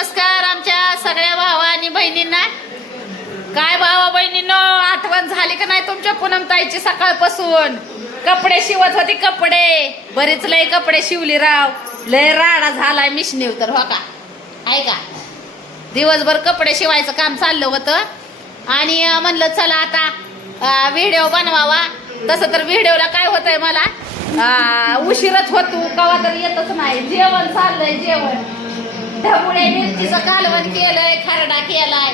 नमस्कार आमच्या सगळ्या भावा आणि बहिणींना. काय भावा बहिणींनो आठवण झाली का नाही तुमच्या पूनम ताईची सकाळपासून? कपडे शिवत होती कपडे. बरेच लय कपडे शिवली राव. लय राडा झालाय मिशनीव तर हो का? ऐका दिवसभर कपडे शिवायचं काम चाललं होतं. आणि म्हणलं चला आता व्हिडिओ बनवावा. तसं तर व्हिडिओला काय होतंय मला? उशीरच होतो कवा तर येतच नाही. जेवण चाललंय जेवण. ढबुळे मिरचीचं कालवण केलंय खरडा केलाय.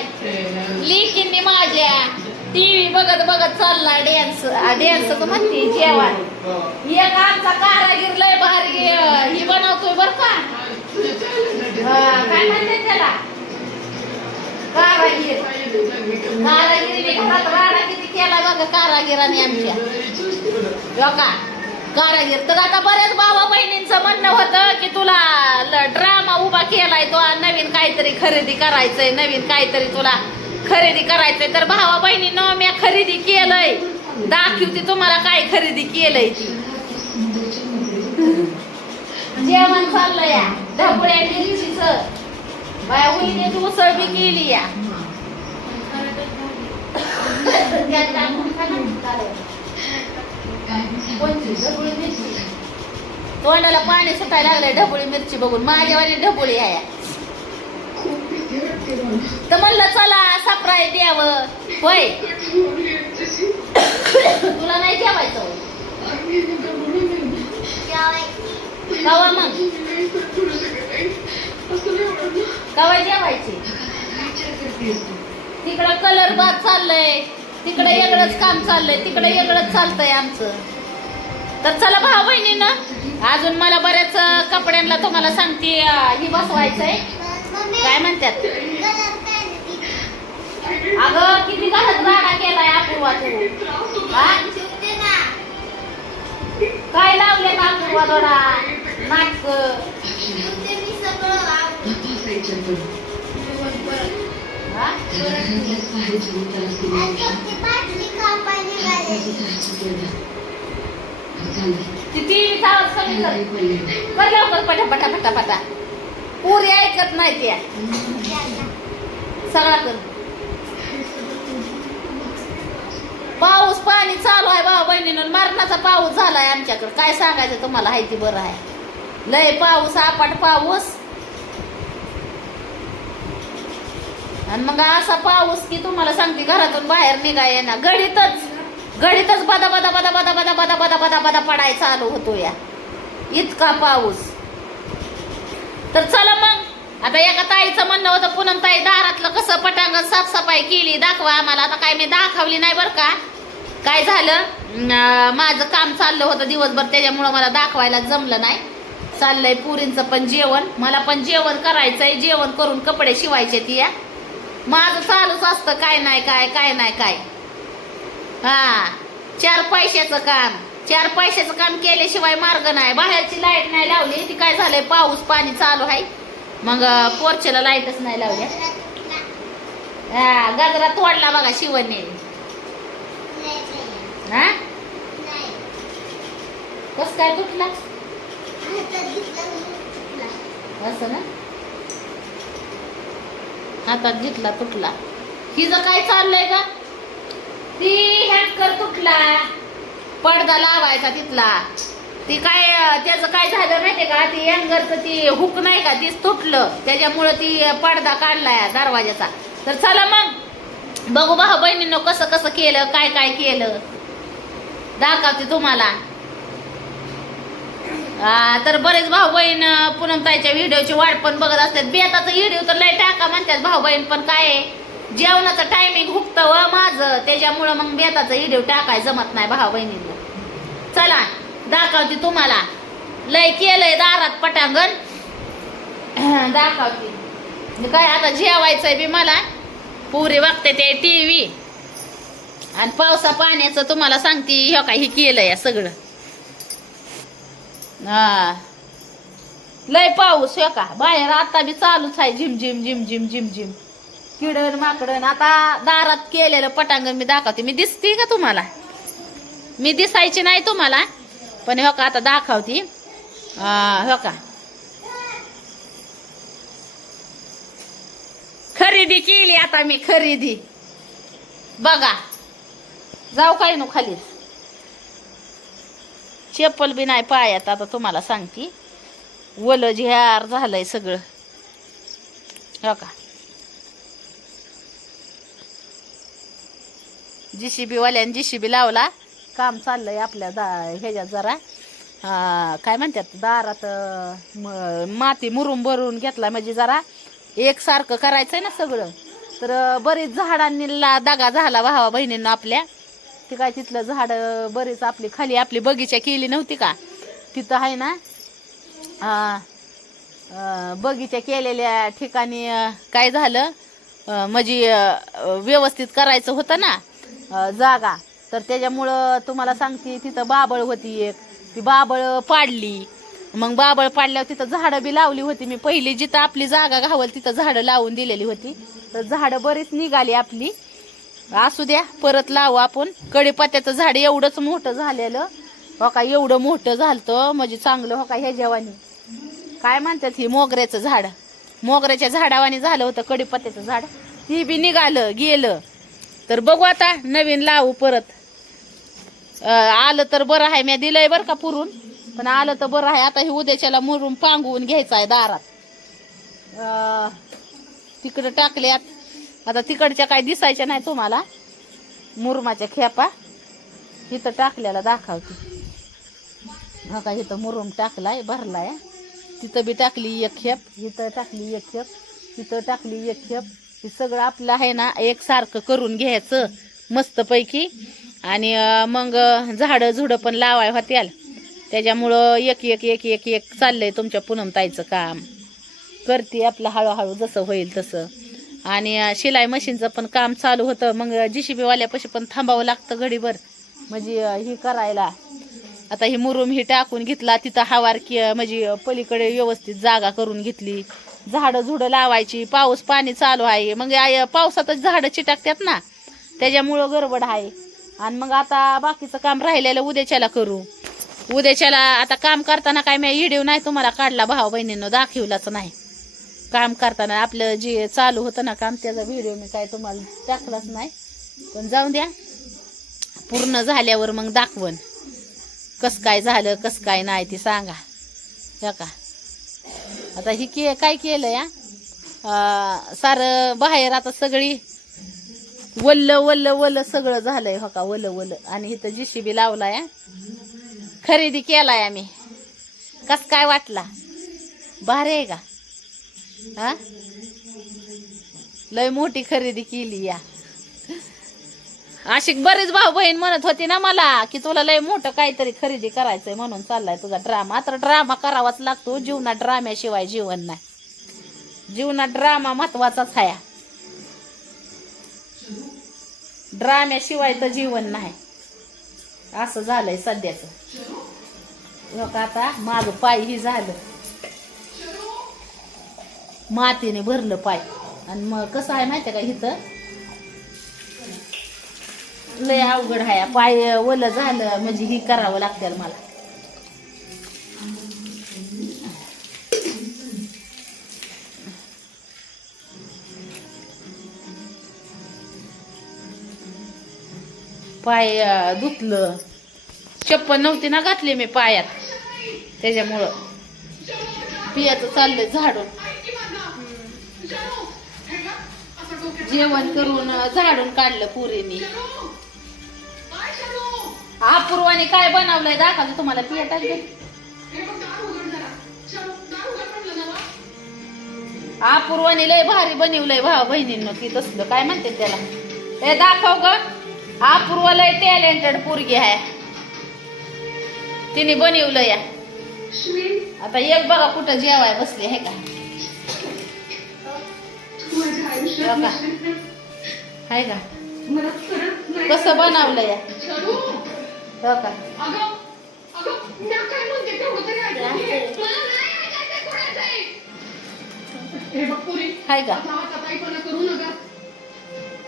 लिकींनी माझ्या टीव्ही बघत बघत चाललाय डॅन्स डॅन्स म्हणते जेवण. एक आमचा कारागीर लय भारी ही बनवतोय बर का? काय म्हणते त्याला? कारागीर. कारागिरीने घरात राडा किती केला बघा कारागिरांनी आमच्या. लोका का? कारागीर तर आता बऱ्याच भावा बहिणींचं म्हणणं होतं की तुला ड्रामा उभा केलाय तो नवीन काहीतरी खरेदी करायचंय नवीन काहीतरी तुला खरेदी करायचंय. तर भावा बहिणीनं मी खरेदी केलंय. दाखवते तुम्हाला काय खरेदी केलंय ती. जेवण चाललंय या. ढबुळ्या मिरचीच. बाया उलीने तू उसळ बी केली या. तोंडाला पाणी सुटायला लागलंय ढबुळी मिरची बघून. माझ्यावाली ढबुळी आहे. तर म्हणलं चला सप्राय द्यावं. होय. तुला नाही जेवायचं कवा मग? कवा जेवायची? तिकडं कलर बाद चाललंय. तिकडे वेगळंच काम चाललंय तिकडे वेगळंच चालतंय आमचं. तर चला भाऊ बहिणीनं अजून मला बऱ्याच कपड्यांना तुम्हाला सांगते ही बसवायचंय. काय म्हणतात? अगं किती घरात राडा केलाय अपूर्वा तू? काय लावले ना अपूर्वा दोडा नाटक. हा टीव्ही आवाज कमी कर. कर लवकर पटा पटा पटा पटा. पुरी ऐकत नाही त्या. सगळा कर. पाऊस पाणी चालू आहे भाऊ बहिणीनं मरणाचा पाऊस झालाय आमच्याकडे. काय सांगायचं तुम्हाला हायती बरं आहे. लय पाऊस आपाट पाऊस. आणि मग असा पाऊस की तुम्हाला सांगते घरातून बाहेर निघाय ना घडीतच घडीतच बदा बदा बदा बदा बदा बदा बदा बदा बदा पडाय चालू होतो या. इतका पाऊस. तर चला मग. आता एका ताईचं म्हणणं होतं पुनम ताई दारातलं कसं पटांगण साफसफाई केली दाखवा आम्हाला. आता काय मी दाखवली नाही बरं का. काय झालं? माझं काम चाललं होतं दिवसभर त्याच्यामुळं मला दाखवायला जमलं नाही. चाललंय पुरींचं पण जेवण. मला पण जेवण करायचंय जेवण करून कपडे शिवायचे ती या. माझं चालूच असतं काय नाही काय काय नाही काय. हा चार पैशाचं काम. चार पैशाचं काम केल्याशिवाय मार्ग नाही. बाहेरची लाइट नाही लावली ती काय झालंय? पाऊस पाणी चालू आहे. मग पोर्चेला लाईटच नाही लावल्या हा गजरा तोडला बघा शिवने. हा? कस काय तुटला? असं ना? हातात घेतला तुटला. हिचं काय चाललंय का ती हँकर तुटला. पडदा लावायचा तिथला. ती काय त्याचं काय झालं माहितीये का? ती हँगरचं ती हुक नाही का? तीच तुटलं. त्याच्यामुळं ती पडदा काढलाय दरवाजाचा तर चला मग. बघू भाऊ बहिणीनं कसं कसं केलं काय काय केलं. दाखवते तुम्हाला. आ, तर बरेच भाऊ बहीण पूनम ताईच्या व्हिडिओची वाट पण बघत असतात. बेताचं व्हिडिओ तर लय टाका म्हणतात भाऊ बहीण पण काय आहे, जेवणाचं टायमिंग हुकतं व माझं. त्याच्यामुळं मग बेताचं व्हिडिओ टाकाय जमत नाही भाऊ बहिणींना चला दाखवते तुम्हाला. लय केलंय दारात पटांगण. दाखवते. काय आता जेवायचंय बी मला. पुरी बघते ते टी व्ही आणि पावसा पाण्याचं तुम्हाला सांगते हे काय हे केलंय सगळं. हा. लय पाऊस हो का? बाहेर आता बी चालूच आहे. झिम झिम झिम झिम झिम झिम. किडन माकडन. आता दारात केलेलं पटांगण मी दाखवते. मी दिसते का तुम्हाला? मी दिसायची नाही तुम्हाला. पण हो का आता दाखवते. हो का? खरेदी केली आता मी खरेदी. बघा. जाऊ काय नो खालीच चप्पल बी नाही पायात. आता तुम्हाला सांगते. वल झ्यार झालंय सगळं. हो का? जीसीबी वाल्याने जीसीबी लावला. काम चाललंय आपल्या दा ह्याच्यात जरा. काय म्हणतात? दारात माती मुरून भरून घेतला म्हणजे जरा एकसारखं करायचंय ना सगळं. तर बरीच झाडांनी ला दगा झाला भावा बहिणींना आपल्या. ती काय तिथलं झाड बरीच आपली खाली आपली बगीचा केली नव्हती का? तिथं आहे ना बगीचा केलेल्या ठिकाणी काय झालं? म्हणजे व्यवस्थित करायचं होतं ना जागा. तर त्याच्यामुळं तुम्हाला सांगते तिथं बाबळ होती एक. ती बाबळ पाडली. मग बाबळ पाडल्यावर तिथं झाडं बी लावली होती मी. पहिली जिथं आपली जागा घावल तिथं झाडं लावून दिलेली होती. तर झाडं बरीच निघाली आपली. असू द्या परत लावू आपण. कडीपत्त्याचं झाड एवढंच मोठं झालेलं. हो का एवढं मोठं झालतं म्हणजे चांगलं हो का ह्या जेवानी. काय म्हणतात ही मोगऱ्याचं झाड? मोगऱ्याच्या झाडावानी झालं होतं कडीपत्त्याचं झाड. ती बी निघालं गेलं. तर बघू आता नवीन लावू परत. आलं तर बरं आहे मी दिलंय बरं का पुरून. पण आलं तर बरं आहे आता हे उद्याच्याला मुरून पांगवून घ्यायचं आहे दारात. तिकडं टाकल्यात. आता तिकडच्या काय दिसायच्या नाही तुम्हाला? मुरमाच्या खेपा. इथं टाकल्याला दाखवते. हा का इथं मुरुम टाकलाय भरलाय. तिथं बी टाकली एक खेप इथं टाकली एक खेप तिथं टाकली एक खेप. हे सगळं आपलं आहे ना एकसारखं करून घ्यायचं मस्तपैकी. आणि मग झाडं झुडं पण लावाय होत्याल. त्याच्यामुळं एक एक एक एक एक चाललंय तुमच्या पुनमताईचं काम. करते आपलं हळूहळू जसं होईल तसं. आणि शिलाई मशीनचं पण काम चालू होतं. मग जीसीबी वाल्यापाशी पण थांबावं लागतं घडीभर. म्हणजे ही करायला. आता ही मुरुम ही टाकून घेतला तिथं हवार की म्हणजे पलीकडे व्यवस्थित जागा करून घेतली. झाडं झुडं लावायची पाऊस पाणी चालू आहे. मग आय- पावसातच झाडं चिटाकतात ना त्याच्यामुळं गडबड आहे. आणि मग आता बाकीचं काम राहिलेलं उद्याच्याला करू. उद्याच्याला आता काम करताना काय मी व्हिडिओ नाही तुम्हाला काढला भाऊ बहिणीनं दाखवलाच नाही. काम करताना आपलं जे चालू होतं ना काम त्याचा व्हिडिओ मी काय तुम्हाला टाकलाच नाही. पण जाऊन द्या. पूर्ण झाल्यावर मग दाखवण कस काय झालं कस काय नाही ते सांगा. हे का? आता ही के काय केलं या सारं बाहेर आता सगळी वल्ल वल्ल वल्ल सगळं झालंय हो का? वल्ल वल्ल. आणि इथं जीसीबी लावला या खरेदी केलाय आम्ही. कस काय वाटला? भारी आहे का? हा? लय मोठी खरेदी केली या. अशी बरेच भाऊ बहीण म्हणत होती ना मला की तुला लय मोठं काहीतरी खरेदी करायचंय म्हणून चाललाय तुझा ड्रामा तर ड्रामा करावाच लागतो जीवनात ड्राम्याशिवाय जीवन नाही. जीवनात ड्रामा महत्वाचाच आहे ड्राम्याशिवाय तर जीवन नाही. असं झालंय सध्याच. लोक आता माझं पायही झालं. मातीने भरलं पाय. आणि मग कसं आहे माहितीये का इथं? लय अवघड आहे. पाय ओलं झालं म्हणजे ही करावं लागतं मला. पाय धुतलं. चप्पल नव्हती ना घातली मी पायात. त्याच्यामुळं. पियाचं चाललंय झाडून. जेवण करून झाडून काढलं पुरीनी अपूर्वाने काय बनवलंय दाखवलं तुम्हाला पिया टाकले अपूर्वाने लय भारी बनवलंय भाव बहिणींनो ती तसलं काय म्हणते त्याला. हे दाखव ग. अपूर्वा लय टॅलेंटेड पोरगी आहे. तिने बनवलं या. आता एक बघा कुठं जेवाय बसले हे का? का? हाय का? कसं बनवलं या? हो का? हाय का?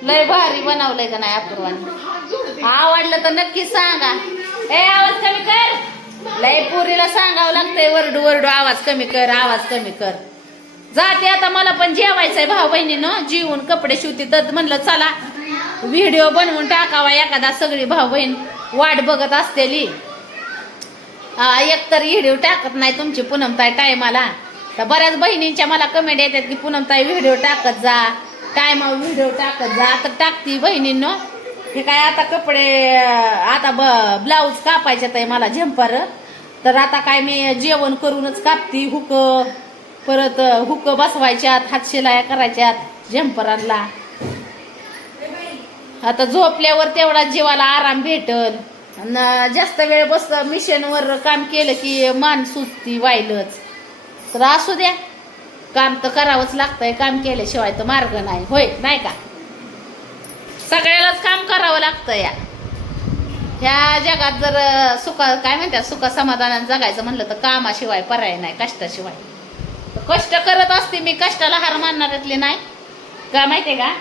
लय भारी बनवलंय का नाही अपूर्वाने? आवडलं तर नक्की सांगा. ए आवाज कमी कर. लय पुरीला सांगावं लागतंय वरडू वरडू. आवाज कमी कर आवाज कमी कर. जाते आता मला पण जेवायचंय भाऊ बहिणीनं. जीवन कपडे शिवते तर म्हणलं चला व्हिडिओ बनवून टाकावा एखादा सगळी भाऊ बहीण वाट बघत असतेली. एकतर व्हिडिओ टाकत नाही तुमची पूनमताई टायमाला. तर बऱ्याच बहिणींच्या मला कमेंट येतात की पूनमताई व्हिडिओ टाकत जा. टायमावर व्हिडिओ टाकत जा? तर टाकती बहिणींनो. हे काय आता कपडे आता ब ब्लाऊज कापायच्यात आहे मला झंपर तर आता काय मी जेवण करूनच कापती हुक. परत हुक बसवायच्यात हात शिलाया करायच्यात झंपरांना आता झोपल्यावर तेवढा जीवाला आराम भेटल. जास्त वेळ बस मिशनवर काम केलं की मान सुचती वाईलच तर असू द्या. काम तर करावंच लागतंय काम केल्याशिवाय तर मार्ग नाही. होय नाही का? सगळ्यालाच काम करावं लागतं या. ह्या जगात जर सुखा काय म्हणतात सुख समाधानानं जगायचं म्हणलं तर कामाशिवाय पर्याय नाही कष्टाशिवाय. कष्ट करत असते मी कष्टाला हार मानणाऱ्यातले नाही. का माहितीये का?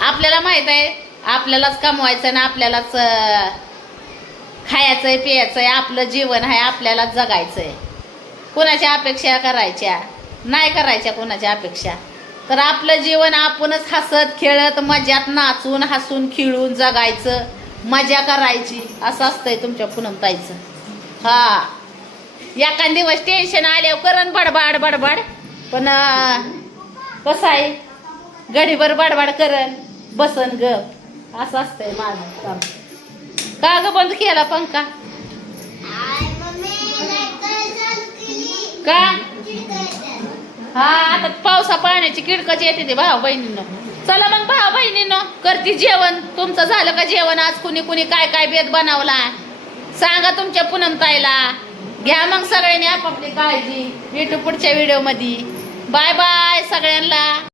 आपल्याला माहीत आहे आपल्यालाच कमवायचं ना आपल्यालाच अं, खायचंय प्यायचंय आपलं जीवन आहे आपल्यालाच जगायचंय. कोणाच्या अपेक्षा करायच्या? नाही करायच्या कोणाच्या अपेक्षा. तर आपलं जीवन आपणच हसत खेळत मजात नाचून हसून खिळून जगायचं मजा करायची असं असतंय तुमच्या पुनमताईचं. हा. एखाद दिवस टेन्शन आल्यावर करण बडबाड बडबड. पण कसं आहे? गडीभर बडबाड करन बसन ग. असं असतंय माझं काम. का ग बंद केला पंखा? का? हा आता पावसा पाण्याची किडकच येते ते भाऊ बहिणीनं. चला मग भाऊ बहिणीनं करती जेवण. तुमचं झालं का जेवण? आज कुणी कुणी काय काय बेत बनवला? सांगा तुमच्या पुनमताईला. घ्या मग सगळ्यांनी आपापली काळजी. भेटू पुढच्या व्हिडिओमध्ये बाय बाय सगळ्यांना.